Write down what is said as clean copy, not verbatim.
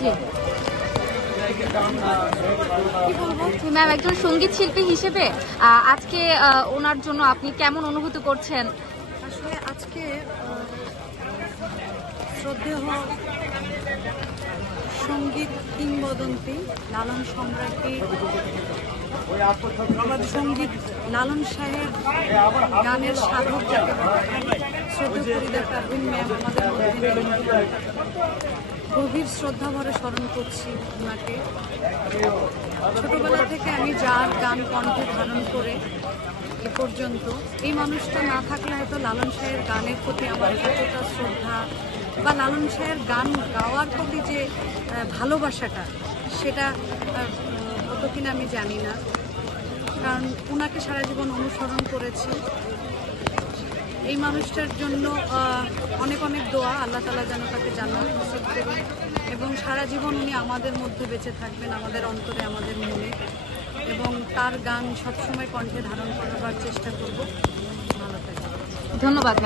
জি, কি বলবো ম্যাম, একজন সঙ্গীত শিল্পী হিসেবে আজকে ওনার জন্য আপনি কেমন অনুভূতি করছেন? আসলে আজকে শ্রদ্ধেয় সঙ্গীত কিংবদন্তি লালন সম্রাজ্ঞী সঙ্গীত লালন শাহের গানের সাধক যাকে বলা হয়, শ্রদ্ধেয় ফরিদা পারভীন ম্যাম আমাদের মধ্যে নেই। গভীর শ্রদ্ধা ভরে স্মরণ করছি ওনাকে। ছোটবেলা থেকে আমি যার গান কণ্ঠে ধারণ করে এ পর্যন্ত, এই মানুষটা না থাকলে হয়তো লালন শাহের গানের প্রতি আমার এতটা শ্রদ্ধা বা লালন শাহের গান গাওয়ার প্রতি যে ভালোবাসাটা, সেটা হতো কিনা আমি জানি না। কারণ ওনাকে সারা জীবন অনুসরণ করেছি। এই মানুষটার জন্য অনেক অনেক দোয়া, আল্লাহ তাআলা যেন তাকে জান্নাত নসিব করুন এবং সারা জীবন উনি আমাদের মধ্যে বেঁচে থাকবেন, আমাদের অন্তরে, আমাদের মনে, এবং তার গান সবসময় কণ্ঠে ধারণ করবার চেষ্টা করব। ভালো থাকবেন। ধন্যবাদ।